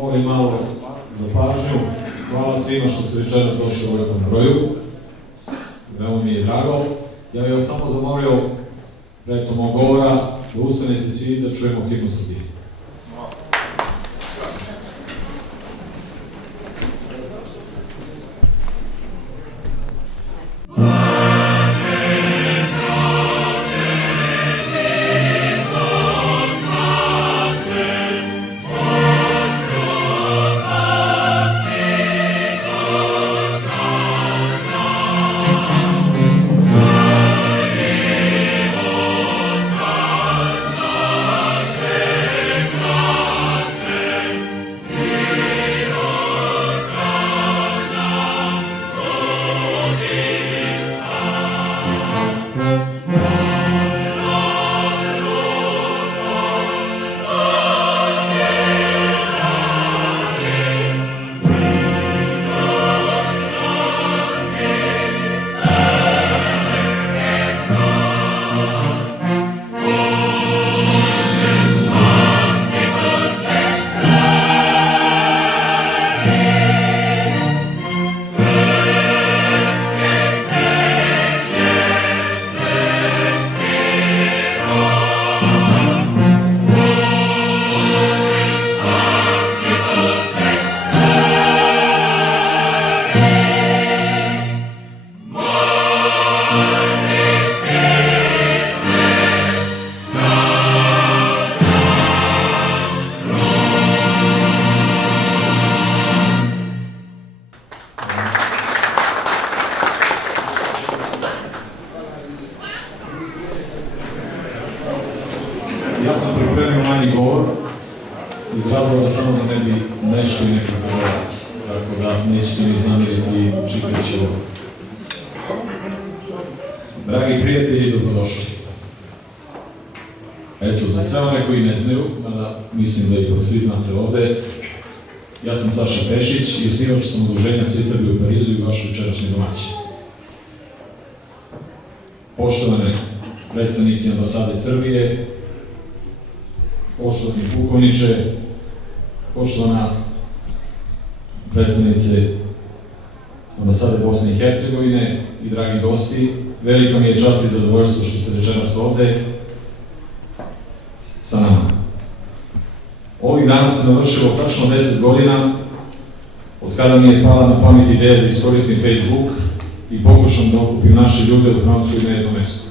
molim malo za pažnju. Hvala svima što ste večeras došli u ovakvom broju. Veoma mi je drago. Ja bih vas samo zamolio preko mog govora da ustanete svi da čujemo himnu Srbije. Ja sam pripremio manji govor iz razloga samo da ne bi nešto i nekad zaboravio. Tako da nećete mi zamjeriti čitajući ovo. Dragi prijatelji, dobrodošli. Eto, za sve one koji ne znaju, mada mislim da i svi znate ovde, ja sam Saša Pešić i osnivač sam udruženja Svi Srbi u Parizu i vaš večerašnji domaćin. Poštovane predstavnici ambasade Srbije, poštovani pukovniče, poštovana predstavnice ambasade Bosne i Hercegovine i dragi gosti, velika mi je čast i zadovoljstvo što ste večeras ovde sa nama. Ovih dana se navršilo tačno 10 godina od kada mi je pala na pamet ideja da iskoristim Facebook i pokušam da okupim naše ljude u Francuskoj na jedno mesto.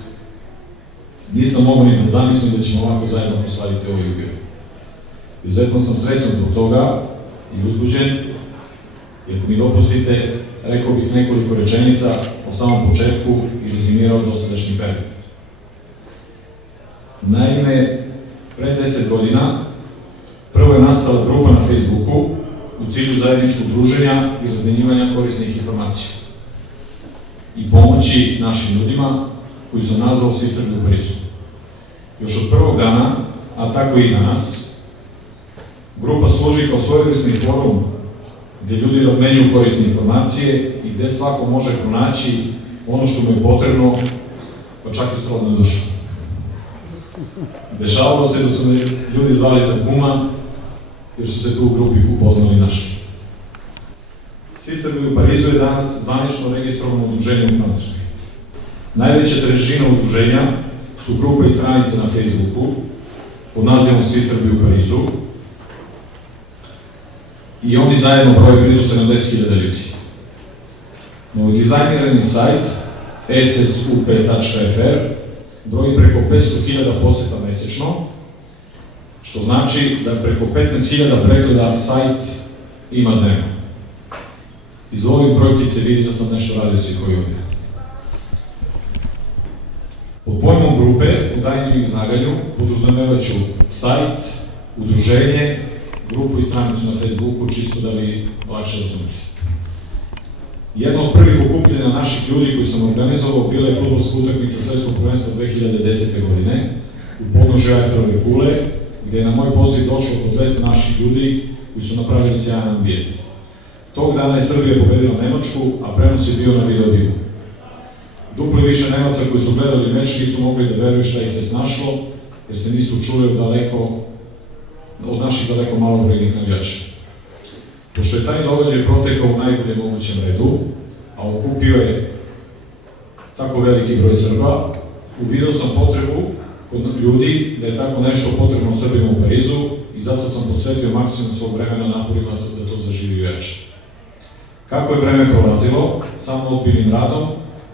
Nisam mogao ni da zamislim da ćemo ovako zajedno proslaviti ovaj jubilej. Izuzetno sam srećan zbog toga i uzbuđen, jer ako mi dopustite, rekao bih nekoliko rečenica o samom početku i rezimirao dosadašnji period. Naime, pre 10 godina prvo je nastala grupa na Facebooku u cilju zajedničkog druženja i razmenjivanja korisnih informacija i pomoći našim ljudima koji su nazvao Svi Srbi u Parizu. Još od prvog dana, a tako i danas, grupa služi kao svojevrsni forum gde ljudi razmenjuju korisne informacije i gde svako može pronaći ono što mu je potrebno, pa čak i srodnu dušu. Dešavalo se da su me ljudi zvali za kuma, jer su se tu u grupi upoznali i našli. Svi Srbi u Parizu je danas zvanično registrovano udruženje u Francuskoj. Najveća težina udruženja su grupe i stranice na Facebooku pod nazivom Svi Srbi u Parizu i oni zajedno broje blizu 70.000 ljudi. Novodizajnirani sajt ssup.fr broji preko 500.000 poseta mesečno, što znači da preko 15.000 pregleda sajt ima dnevno. Iz ovih brojki se vidi da sam nešto radio svi koji ovdje. Pod pojmom grupe u daljnjem izlaganju podrazumevaću sajt, udruženje, grupu i stranicu na Facebooku, čisto da bi lakše razumeli. Jedno od prvih okupljenja naših ljudi koji sam organizovao bila je fudbalska utakmica Svetskog prvenstva 2010. godine u podnožju Eifelove kule, gde je na moj poziv došlo oko 200 naših ljudi koji su napravili sjajan ambijent. Tog dana je Srbija pobedila Nemačku, a prenos je bio na video bibu. Duplo više Nemaca koji su gledali meč nisu mogli da veruju šta ih je snašlo, jer se nisu čuli od naših daleko malobrojnih navijača. Pošto je taj događaj protekao u najboljem mogućem redu, a okupio je tako veliki broj Srba, uvidio sam potrebu kod ljudi da je tako nešto potrebno Srbima u Parizu i zato sam posvetio maksimum svog vremena naporima da to zaživi večer. Kako je vreme prolazilo, samo ozbiljnim radom,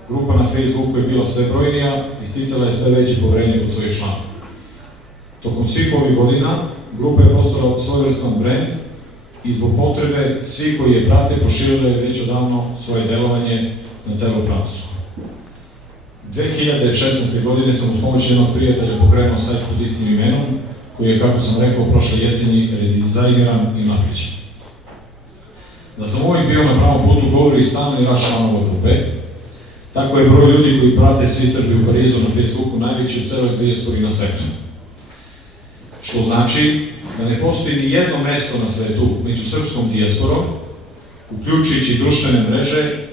grupa na Facebooku je bila sve brojnija i sticala je sve veće poverenje kod svojih članova. Tokom svih ovih godina, grupa je postala svojevrstan brend i zbog potrebe svi koji je prate proširili je već odavno svoje delovanje na celu Francusku. 2016. godine sam uz pomoć jednog prijatelja pokrenuo sajt pod istim imenom, koji je, kako sam rekao, prošle jeseni redizajniran i unapređen. Da sam uvijek bio na pravom putu govori i stalni rast članova grupe. Tako je broj ljudi koji prate svi Srbi u Parizu na Facebooku najveći u celoj dijaspori na svetu. Što znači da ne postoji ni jedno mesto na svetu među srpskom dijasporom, uključujući društvene mreže,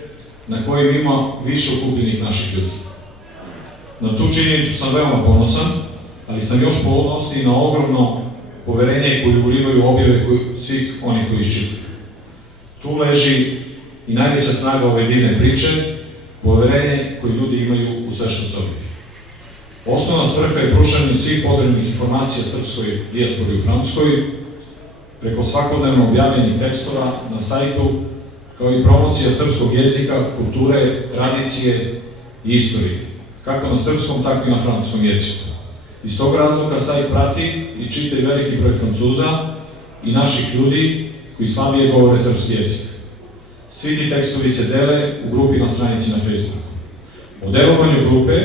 na kojim ima više okupljenih naših ljudi. Na tu činjenicu sam veoma ponosan, ali sam još ponosniji na ogromno poverenje koje ulivaju objave svih onih koji iščitaju. Tu leži i najveća snaga ove divne priče, poverenje koje ljudi imaju u sve što se objavi. Osnovna svrha je pružanje svih potrebnih informacija srpskoj dijaspori u Francuskoj, preko svakodnevno objavljenih tekstova na sajtu, kao i promocija srpskog jezika, kulture, tradicije i istorije, kako na srpskom, tako i na francuskom jeziku. Iz tog razloga sajt prati i čita i veliki broj Francuza i naših ljudi koji slabije govore srpski jezik. Svi ti tekstovi se dele u grupi na stranici na Facebooku. O delovanju grupe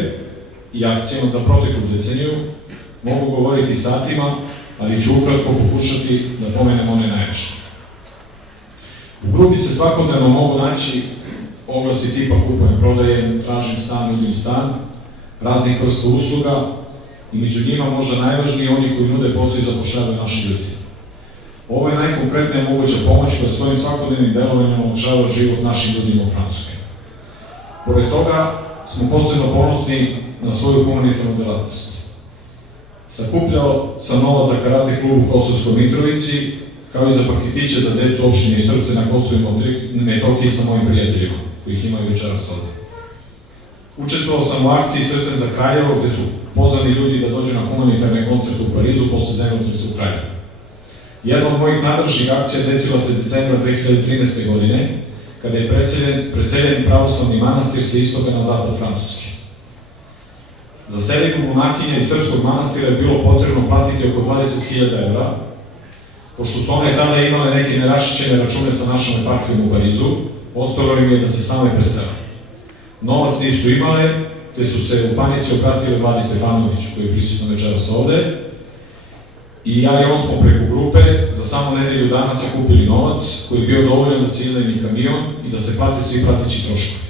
i akcijama za proteklu deceniju mogu govoriti satima, ali ću ukratko pokušati da pomenem one najveće. U grupi se svakodnevno mogu naći oglasi tipa kupujem, prodajem, tražim stan, nudim stan, raznih vrsta usluga i među njima možda najvažniji oni koji nude posao i zapošljavaju naši ljudi. Ovo je najkonkretnija moguća pomoć koja svojim svakodnevnim delovanjem olakšava život našim ljudima u Francuskoj. Pored toga smo posebno ponosni na svoju humanitarnu delatnost. Sakupljao sam novac za karate klub u Kosovskoj Mitrovici, kao i za paketiće za decu opštine i Štrpce na Kosovu i Metohiji sa mojim prijateljima, kojih imaju večeras ovde. Učestvovao sam u akciji Srcem za Kraljevo, gde su pozvani ljudi da dođu na humanitarne koncerte u Parizu posle zemljotresa u Kraljevu. Jedna od mojih najdražih akcija desila se decembra 2013. godine, kada je preseljen pravoslavni manastir sa istoka na zapad Francuske. Za seljenju monahinja iz srpskog manastira je bilo potrebno platiti oko 20.000 evra, pošto su one tada imale neke neraščićene račune sa našom eparhijom u Parizu, ostalo im je da se same presele. Novac nisu imale, te su se u panici obratile Vladi Stefanoviću, koji je prisutno večeras ovde, i ja i on smo preko grupe za samo nedelju dana sakupili novac koji je bio dovoljan da se iznajmi kamion i da se plate svi prateći troškovi.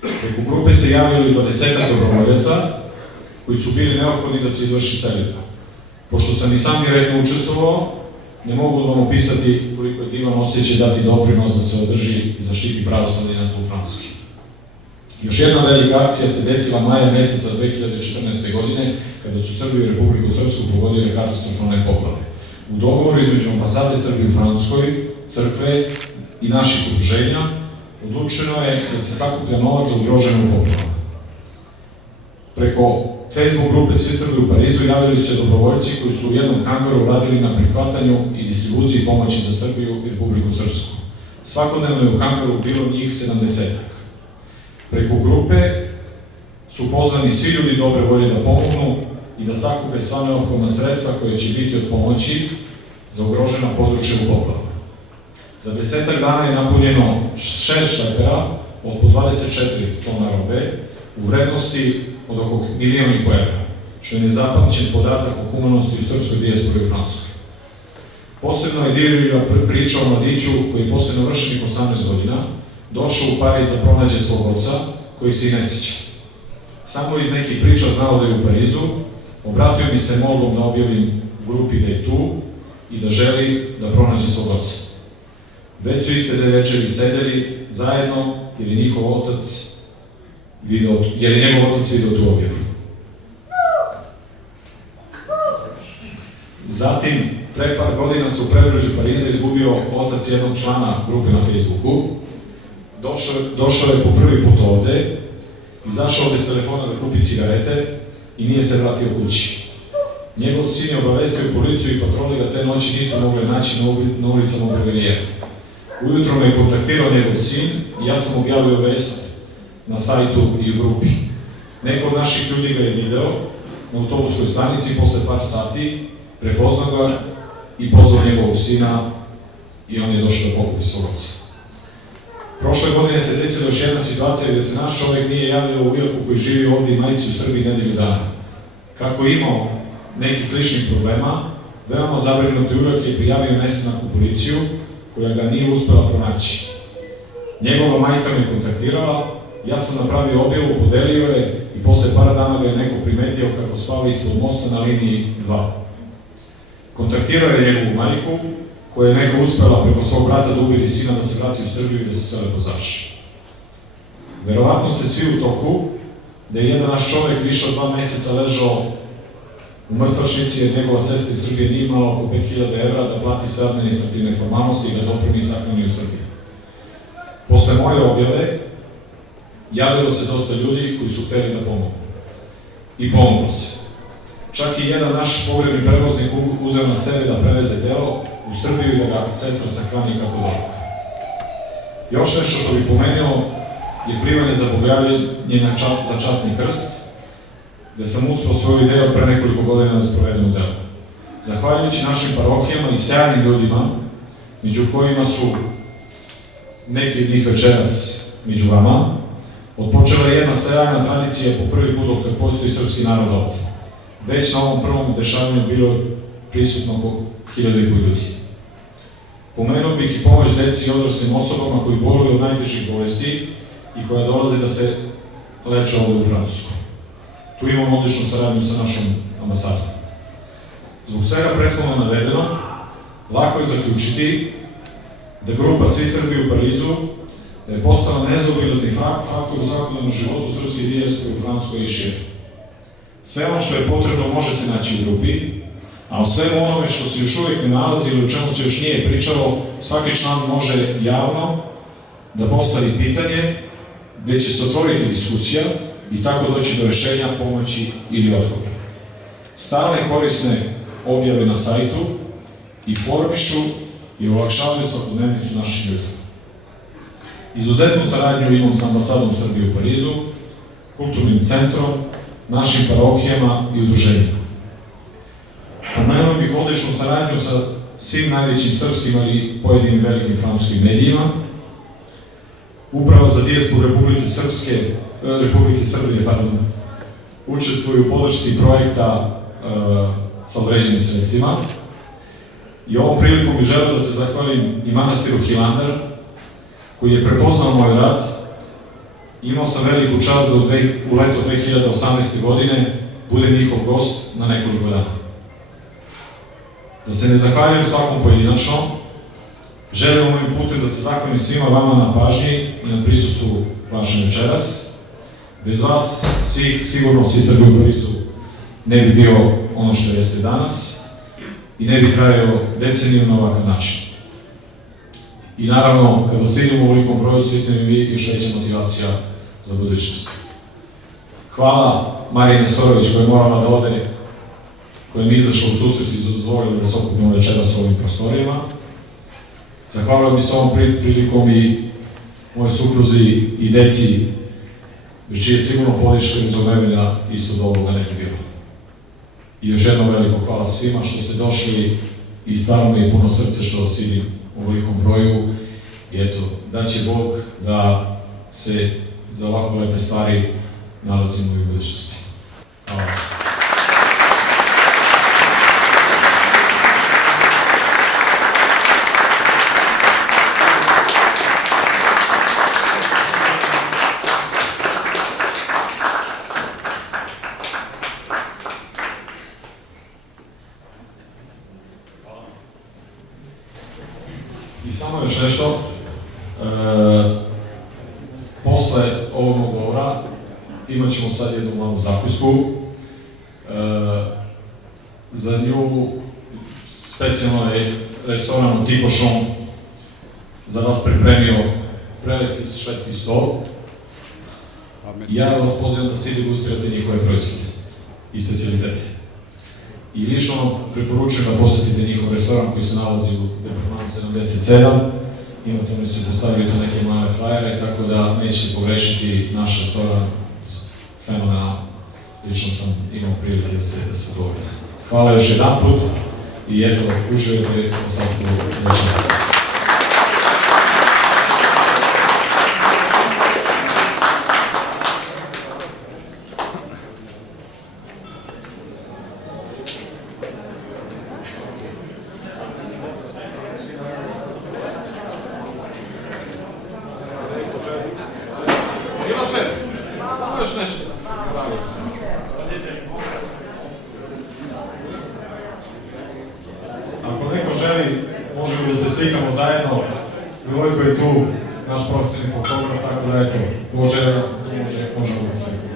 Preko grupe se javili 20 dobrovoljaca koji su bili neophodni da se izvrši selidba. Pošto sam i sam direktno učestvovao, ne mogu da vam opisati koliko je divan osjećaj dati doprinos da se održi i zaštiti pravoslavlje na tlu Francuske. Još jedna velika akcija se desila maja meseca 2014. godine, kada su Srbi i Republiku Srpsku pogodile katastrofalne poplave. U dogovoru između ambasade Srbije u Francuskoj, crkve i naših udruženja, odlučeno je da se sakuplja novac za ugroženu poplavu. Preko Facebook grupe Svi Srbi u Parizu javili su se dobrovoljci koji su u jednom hangaru radili na prihvatanju i distribuciji pomoći za Srbiju i Republiku Srpsku. Svakodnevno je u hangaru bilo njih 70-ak. Preko grupe su pozvani svi ljudi dobre volje da pomognu i da sakupe sva neophodna sredstva koje će biti od pomoći za ugrožena područja u poplavu. Za 10 dana je napunjeno 6 šlepera od po 24 tona robe u vrednosti od oko 1,5 evra, što je nezapamćen podatak o humanosti u srpskoj dijaspori u Francuskoj. Posebno je dirljiva priča o mladiću koji je posle navršenih 18 godina došao u Pariz da pronađe svog oca, koji se i ne sjeća. Samo iz nekih priča znao da je u Parizu, obratio mi se molbom da objavim u grupi da je tu i da želi da pronađe svog oca. Već su iste večeri sedeli zajedno jer je njegov otac video tu objavu. Zatim, pre par godina se u predgrađu Pariza izgubio otac jednog člana grupe na Facebooku. Došao je po prvi put ovde, izašao bez telefona da kupi cigarete i nije se vratio kući. Njegov sin je obavestio policiju i patroli da te noći nisu mogli naći na ulicama u Bergenije. Ujutro me je kontaktirao njegov sin i ja sam objavio vest na sajtu i u grupi. Neko od naših ljudi ga je video na autobuskoj stanici posle par sati, prepoznao ga i pozvao njegovog sina i on je došao da pokupi svog oca. Prošle godine se desila još jedna situacija gde se naš čovek nije javljao u Ujorku koji živi ovde i majici u Srbiji nedelju dana. Kako je imao nekih ličnih problema, veoma zabrinuti Ujork je prijavio nesenaku policiju koja ga nije uspela pronaći. Njegova majka me kontaktirala, ja sam napravio objavu, podelio je i posle par dana ga je neko primetio kako spava ispod mosta na liniji 2. Kontaktirao je njegovu majku, koja je neka uspela preko svog brata da ubedi sina da se vrati u Srbiju i da se sve lepo završi. Verovatno ste svi u toku da je jedan naš čovek više od 2 meseca ležao u mrtvačnici jer njegova sestra iz Srbije nije imala oko 5.000 evra da plati sve administrativne formalnosti i da doprimi sahrani u Srbiji. Posle moje objave javilo se dosta ljudi koji su hteli da pomogu. I pomoglo se. Čak i jedan naš pogrebni prevoznik uzeo na sebe da preveze telo u Srbiju i da ga sestra sahrani kako dobro. Još nešto što bih pomenuo je primanje za bogavljenje za časni krst, gde sam uspeo svoju ideju pre nekoliko godina da sprovedem u delu. Zahvaljujući našim parohijama i sjajnim ljudima, među kojima su neki od njih večeras među vama, odpočela je jedna sjajna tradicija po prvi put od kada postoji srpski narod ovde. Već na ovom prvom dešavanju bilo prisutno oko 1000 ljudi. Pomenuo bih i pomoć deci i odraslim osobama koji boluju od najtežih bolesti i koja dolaze da se leče ovde u Francusku. Tu imamo odličnu saradnju sa našom ambasadom. Zbog svega prethodno navedeno, lako je zaključiti da grupa Svi Srbi u Parizu da je postala nezaobilazni faktor u svakodnevnom životu srpske dijaspore u Francuskoj i šire. Sve ono što je potrebno može se naći u grupi, a o svemu onome što se još uvijek ne nalazi ili o čemu se još nije pričalo, svaki član može javno da postavi pitanje gde će se otvoriti diskusija i tako doći do rešenja, pomoći ili odgovora. Stalne korisne objave na sajtu informišu i olakšavaju svakodnevnicu naših ljudi. Izuzetnu saradnju imam sa ambasadom Srbije u Parizu, kulturnim centrom, našim parohijama i udruženjima. Pomenuo bih odličnu saradnju sa svim najvećim srpskim ali pojedinim velikim francuskim medijima. Uprava za dijasporu Republike Srbije učestvuje u podršci projekta sa određenim sredstvima. I ovom prilikom bih želeo da se zahvalim i manastiru Hilandar, koji je prepoznao moj rad. Imao sam veliku čast da u leto 2018. godine budem njihov gost na nekoliko dana. Da se ne zahvaljujem svakom pojedinačno, želim ovim putem da se zahvalim svima vama na pažnji i na prisustvu vašem večeras. Bez vas, sigurno Svi Srbi u Parizu ne bi bio ono što jeste danas i ne bi trajao deceniju na ovakav način. I naravno, kada se vidimo u velikom broju, svi ste mi vi još veća motivacija za budućnost. Hvala Mariji Nestorović koja je morala da ode, koja mi je izašla u susret i dozvolila da se okupimo večeras u ovim prostorijama. Zahvalio bih se ovom prilikom i moje supruzi i deci, još čije sigurno podrške bez ovremena isto do ovoga ne bi bilo. I još jedno veliko hvala svima što ste došli i stvarno mi je puno srce što vas vidim u velikom broju. I eto, da će Bog da se za ovako lepe stvari nalazimo i u budućnosti. Hvala. I samo još nešto, posle ovog govora imat ćemo sad jednu malu zakusku. Za nju specijalno je restoran u Tipošom za vas pripremio prelepi švedski stol. Ja vas pozivam da svi degustirate njihove proizvode i specialitete. I lično vam preporučujem da posetite njihov restoran koji se nalazi u departmanu 77. Imate, oni su postavili tu neke male frajere, tako da nećete pogrešiti naš restoran fenomenalno. Lično sam imao prilike da se dovoljim. Hvala još jedan put i eto, uživajte u svakom večeru. Ima šef, samo još nešto. Ako neko želi, možemo da se slikamo zajedno. Milojko je tu, naš profesionalni fotograf, tako da eto, možemo da se slikamo.